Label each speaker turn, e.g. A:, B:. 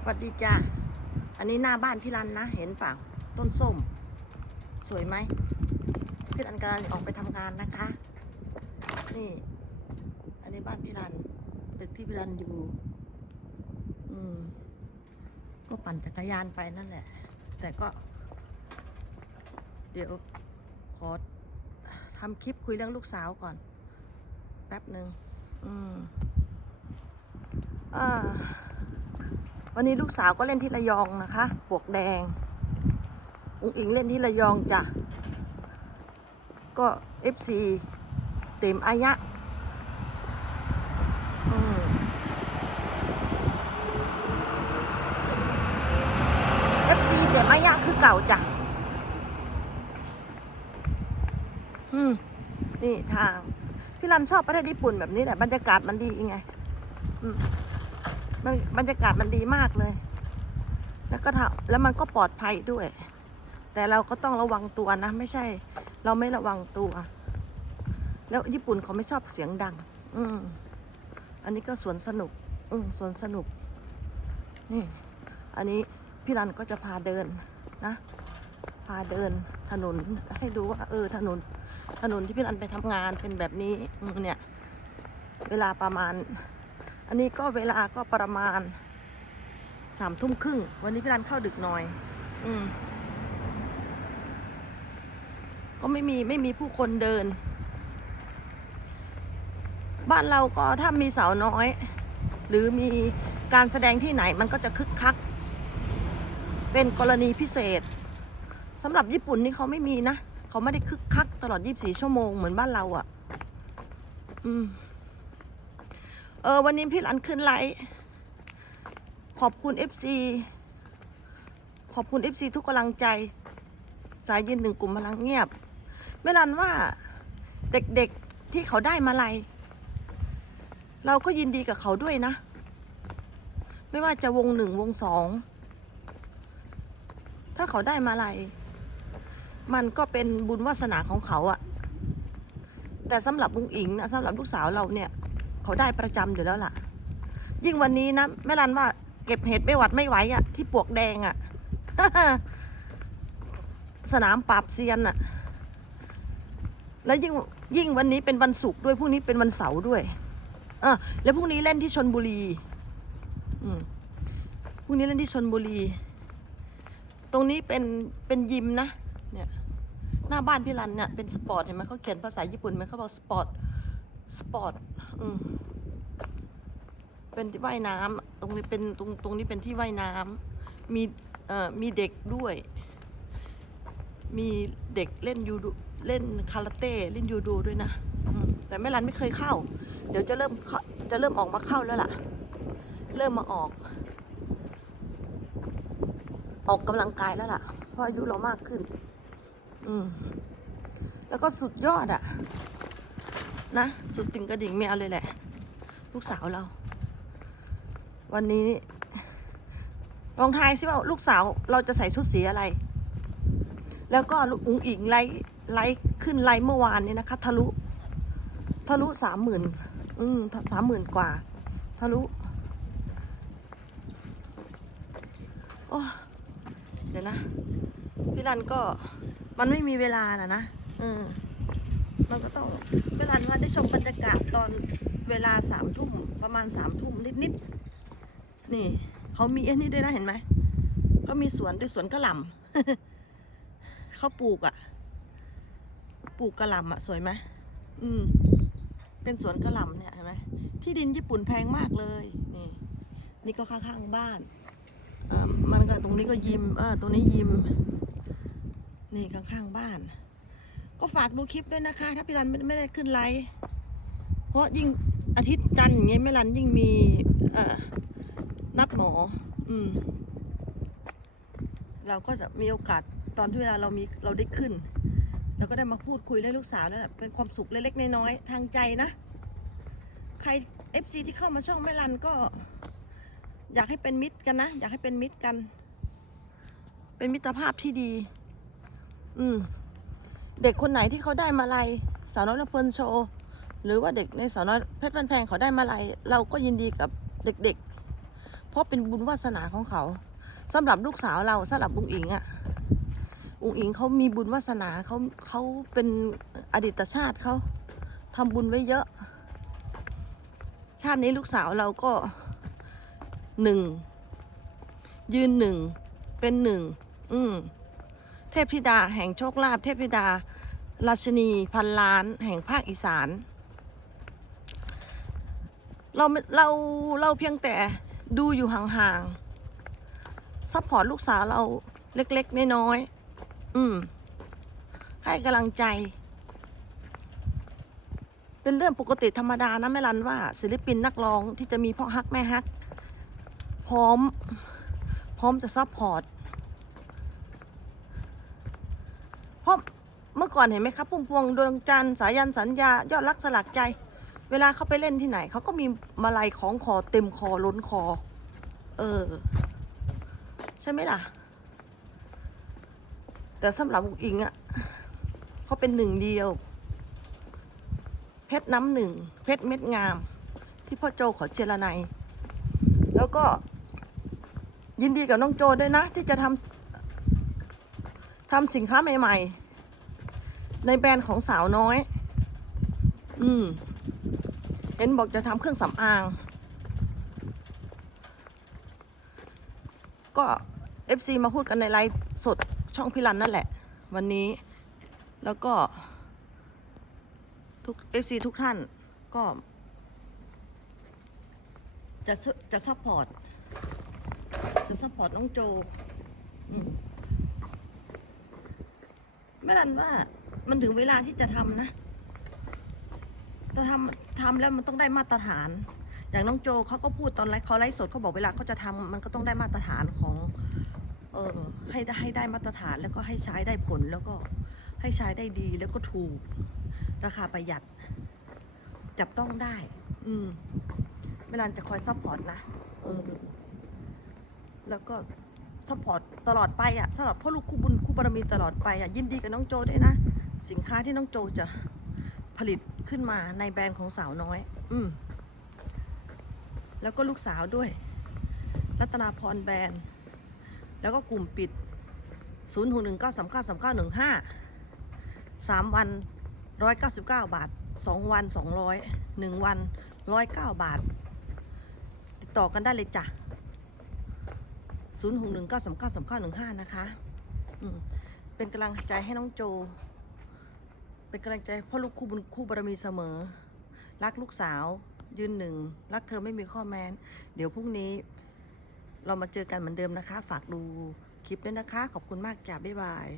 A: สวัสดีจ้าอันนี้หน้าบ้านพี่รันนะ เห็นเปล่าต้นส้ม สวยไหมพี่รันกำลังออกไปทำงานนะคะ นี่ อันนี้บ้านพี่รันตึกที่พี่รันอยู่ อืม ก็ปั่นจักรยานไปนั่นแหละ แต่ก็ เดี๋ยวขอทำคลิปคุยเรื่องลูกสาวก่อน แป๊บหนึ่งอืมอ่า วันนี้ลูกสาวก็เล่นที่ระยองนะคะปวกแดง อุ้งอิงเล่นที่ระยองจ้ะ ก็ FC เต็มอายะอืม FC เต็มอายะคือเก่าจ้ะ อืม นี่ทาง พี่รันชอบประเทศญี่ปุ่นแบบนี้แหละ บรรยากาศมันดีไง อืม มันบรรยากาศมันดีมากเลย แล้วก็แล้วมันก็ปลอดภัยด้วย แต่เราก็ต้องระวังตัวนะ ไม่ใช่ เราไม่ระวังตัว แล้วญี่ปุ่นเขาไม่ชอบเสียงดัง อืมอันนี้ก็สวนสนุก อืมสวนสนุก นี่ อันนี้พี่รันก็จะพาเดินนะ พาเดินถนนให้ดูว่าเออถนน ถนนที่พี่รันไปทำงานเป็นแบบนี้เนี่ย เวลาประมาณ อันนี้ก็เวลาก็ประมาณสามทุ่มครึ่ง วันนี้พี่รันเข้าดึกหน่อย อืม ก็ไม่มีไม่มีผู้คนเดิน บ้านเราก็ถ้ามีสาวน้อย หรือมีการแสดงที่ไหนมันก็จะคึกคัก เป็นกรณีพิเศษสำหรับญี่ปุ่นนี่เขาไม่มีนะ เขาไม่ได้คึกคักตลอด 24 ชั่วโมงเหมือนบ้านเราอะ่ะ อืม เออ วันนี้พี่รันขึ้นไลฟ์ขอบคุณ FC ขอบคุณ FC ทุกกำลังใจ สายยืนหนึ่งกลุ่มพลังเงียบไม่รันว่าเด็กๆที่เขาได้มาลัยเราก็ยินดีกับเขาด้วยนะ ไม่ว่าจะวงหนึ่งวงสอง ถ้าเขาได้มาลัยมันก็เป็นบุญวาสนาของเขาอะแต่สำหรับบุงอิงนะสำหรับลูกสาวเราเนี่ย เขาได้ประจำอยู่แล้วล่ะ ยิ่งวันนี้นะแม่รันว่าเก็บเห็ดไม่หวัดไม่ไหวอะที่ปวกแดงอะสนามปราบเซียนอะ แล้วยิ่งยิ่งวันนี้เป็นวันศุกร์ด้วยพรุ่งนี้เป็นวันเสาร์ด้วยเออแล้วพรุ่งนี้เล่นที่ชนบุรี อืมพรุ่งนี้เล่นที่ชนบุรี ตรงนี้เป็นเป็นยิมนะ เนี่ย หน้าบ้านพี่รันเนี่ยเป็นสปอร์ตเห็นไหมเขาเขียนภาษาญี่ปุ่นไหมเขาบอกสปอร์ต สปอร์ต อืม เป็นที่ว่ายน้ำตรงนี้เป็นตรงตรงนี้เป็นที่ว่ายน้ำมีเอ่อมีเด็กด้วย มีเด็กเล่นยูดูเล่นคาราเต้เล่นยูโดด้วยนะแต่แม่รันไม่เคยเข้า เดี๋ยวจะเริ่มจะเริ่มออกมาเข้าแล้วล่ะ เริ่มมาออก ออกกำลังกายแล้วล่ะเพราะอายุเรามากขึ้น อืมแล้วก็สุดยอดอะนะ สุดติ่งกระดิ่งแมวเลยแหละ ลูกสาวเรา วันนี้ ลองทายสิว่าลูกสาวเราจะใส่ชุดสีอะไร แล้วก็ลูกอุ๋งอิงไลฟ์ไลฟ์ขึ้นไลฟ์เมื่อวานนี้นะคะ ทะลุ ทะลุสามหมื่นอืมสามหมื่นกว่า ทะลุโอ้เดี๋ยวนะ พี่รันก็มันไม่มีเวลานะนะอืมมันก็ต้องพี่รันว่าได้ชมบรรยากาศตอนเวลาสามทุ่มประมาณสามทุ่มนิดๆ นี่เขามีอันนี้ด้วยนะเห็นไหมก็มีสวนด้วยสวนกระหล่ำเขาปลูกอะ่ะ ปลูกกระหล่ำอะ่ะสวยไหมอืม เป็นสวนกระหล่ำเนี่ยเห็นไหมที่ดินญี่ปุ่นแพงมากเลย นี่ นี่ก็ข้างๆบ้านอ่อมันก็ตรงนี้ก็ยิมเออตรงนี้ยิม นี่ข้างๆบ้าน ก็ฝากดูคลิปด้วยนะคะ ถ้าพี่รันไม่ได้ขึ้นไลฟ์เพราะยิ่งอาทิตย์จันทร์อย่างเงี้ยแม่รันยิ่งมี เอ่อ นัดหมอ อืม เราก็จะมีโอกาสตอนที่เวลาเรามีเราได้ขึ้นเราก็ได้มาพูดคุยเรื่องลูกสาวนั่นแหละเป็นความสุขเล็กๆน้อยๆทางใจนะ ใคร FC ที่เข้ามาช่องแม่รันก็ อยากให้เป็นมิตรกันนะ อยากให้เป็นมิตรกัน เป็นมิตรภาพที่ดี อืม เด็กคนไหนที่เขาได้มาลัยสาวน้อยลำเพลินโชว์หรือว่าเด็กในสาวน้อยเพชรบันแพงเขาได้มาลัยเราก็ยินดีกับเด็ก เพราะเป็นบุญวาสนาของเขาสำหรับลูกสาวเราสำหรับบุงอิงอะอุงอิงเขามีบุญวาสนาเขาเขาเป็นอดีตชาติเขาทำบุญไว้เยอะ ชาตินี้ลูกสาวเราก็หนึ่งยืนหนึ่งเป็นหนึ่งอืมเทพธิดาแห่งโชคลาภเทพธิดา ราชนีพันล้าน แห่งภาคอีสาน เราเราเราเพียงแต่ ดูอยู่ห่างๆซัพพอร์ตลูกสาวเราเล็กๆน้อยๆอืม ให้กำลังใจ เป็นเรื่องปกติธรรมดานะแม่รันว่า ศิลปินนักร้องที่จะมีพ่อฮักแม่ฮัก พร้อม พร้อมจะซัพพอร์ตเพราะเมื่อก่อนเห็นไหมครับพุ่มพวงดวงจันทร์สายันสัญญายอดรักสลักใจ เวลาเขาไปเล่นที่ไหน เขาก็มีมาลัยของคอเต็มคอล้นคอ เออ ใช่ไหมล่ะ แต่สำหรับอุ๋งอิงอะเขาเป็นหนึ่งเดียว เพชรน้ำหนึ่ง เพชรเม็ดงาม ที่พ่อโจขอเจรไนยแล้วก็ยินดีกับน้องโจด้วยนะ ที่จะทำทำสินค้าใหม่ ๆ ในแบรนด์ของสาวน้อย อืม เห็นบอกจะทำเครื่องสำอาง ก็ FC มาพูดกันในไลฟ์สดช่องพิรันนั่นแหละ วันนี้แล้วก็ ทุก FC ทุกท่านก็ จะจะซัพพอร์ต จะซัพพอร์ตน้องโจอืมไม่รันว่ามันถึงเวลาที่จะทำนะ แต่ทำทำแล้วมันต้องได้มาตรฐาน อย่างน้องโจเขาก็พูดตอนไลฟ์เขาไลฟ์สดเขาบอกเวลาเขาจะทำมันก็ต้องได้มาตรฐานของ เออให้ได้ให้ได้มาตรฐานแล้วก็ให้ใช้ได้ผลแล้วก็ให้ใช้ได้ดีแล้วก็ถูก ราคาประหยัด จับต้องได้ อืมเวลาจะคอยซัพพอร์ตนะเออแล้วก็ซัพพอร์ตตลอดไปอะสำหรับพ่อลูกคู่บุญคู่บารมีตลอดไปอะยินดีกับน้องโจด้วยนะ สินค้าที่น้องโจจะ ผลิตขึ้นมาในแบรนด์ของสาวน้อย อืม แล้วก็ลูกสาวด้วย รัตนาพรแบรนด์ แล้วก็กลุ่มปิด 0 6 1 9 3 9 3 9 1 5 3 วัน 199 บาท 2 วัน 200 1 วัน 109 บาท ติดต่อกันได้เลยจ้ะ 0 6 1 9 3 9 3 9 1 5 นะคะ อืม เป็นกำลังใจให้น้องโจ เป็นกำลังใจพ่อลูกคู่บุญคู่บารมีเสมอ รักลูกสาว ยืนหนึ่ง รักเธอไม่มีข้อแม้น เดี๋ยวพรุ่งนี้ เรามาเจอกันเหมือนเดิมนะคะ ฝากดูคลิปด้วยนะคะ ขอบคุณมากจ้าบ๊ายบาย